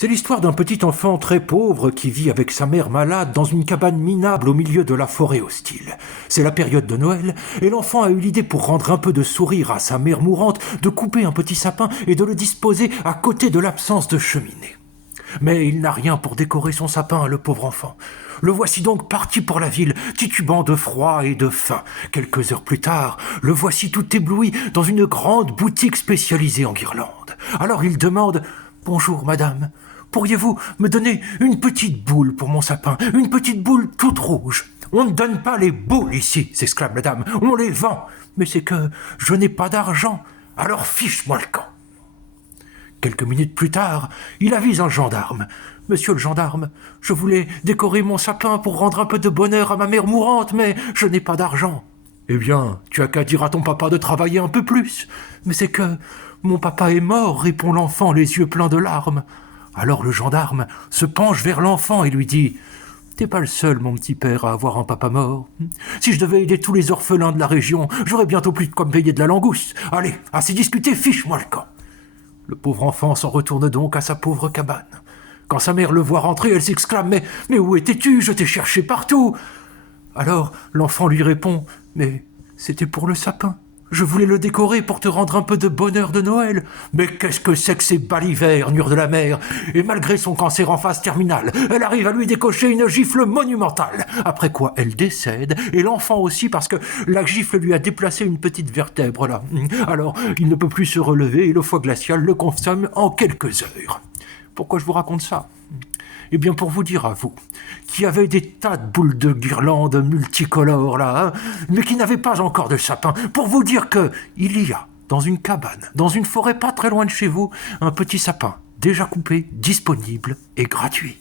C'est l'histoire d'un petit enfant très pauvre qui vit avec sa mère malade dans une cabane minable au milieu de la forêt hostile. C'est la période de Noël et l'enfant a eu l'idée, pour rendre un peu de sourire à sa mère mourante, de couper un petit sapin et de le disposer à côté de l'absence de cheminée. Mais il n'a rien pour décorer son sapin, le pauvre enfant. Le voici donc parti pour la ville, titubant de froid et de faim. Quelques heures plus tard, le voici tout ébloui dans une grande boutique spécialisée en guirlandes. Alors il demande « Bonjour, madame. Pourriez-vous me donner une petite boule pour mon sapin, une petite boule toute rouge ?»« On ne donne pas les boules ici, » s'exclame la dame, « on les vend. Mais c'est que je n'ai pas d'argent, alors fiche-moi le camp. » Quelques minutes plus tard, il avise un gendarme. « Monsieur le gendarme, je voulais décorer mon sapin pour rendre un peu de bonheur à ma mère mourante, mais je n'ai pas d'argent. »« Eh bien, tu as qu'à dire à ton papa de travailler un peu plus. »« Mais c'est que mon papa est mort, » répond l'enfant, les yeux pleins de larmes. Alors le gendarme se penche vers l'enfant et lui dit « T'es pas le seul, mon petit père, à avoir un papa mort. Si je devais aider tous les orphelins de la région, j'aurais bientôt plus de quoi me payer de la langouste. Allez, assez discuté, fiche-moi le camp. » Le pauvre enfant s'en retourne donc à sa pauvre cabane. Quand sa mère le voit rentrer, elle s'exclame « Mais où étais-tu? Je t'ai cherché partout !» Alors l'enfant lui répond « Mais c'était pour le sapin. Je voulais le décorer pour te rendre un peu de bonheur de Noël. » « Mais qu'est-ce que c'est que ces balivères, de la mère !» Et malgré son cancer en phase terminale, elle arrive à lui décocher une gifle monumentale. Après quoi, elle décède, et l'enfant aussi, parce que la gifle lui a déplacé une petite vertèbre là. Alors, il ne peut plus se relever et le foie glacial le consomme en quelques heures. Pourquoi je vous raconte ça ? Eh bien, pour vous dire à vous, qui avez des tas de boules de guirlandes multicolores là, mais qui n'avaient pas encore de sapin, pour vous dire que il y a, dans une cabane, dans une forêt pas très loin de chez vous, un petit sapin déjà coupé, disponible et gratuit.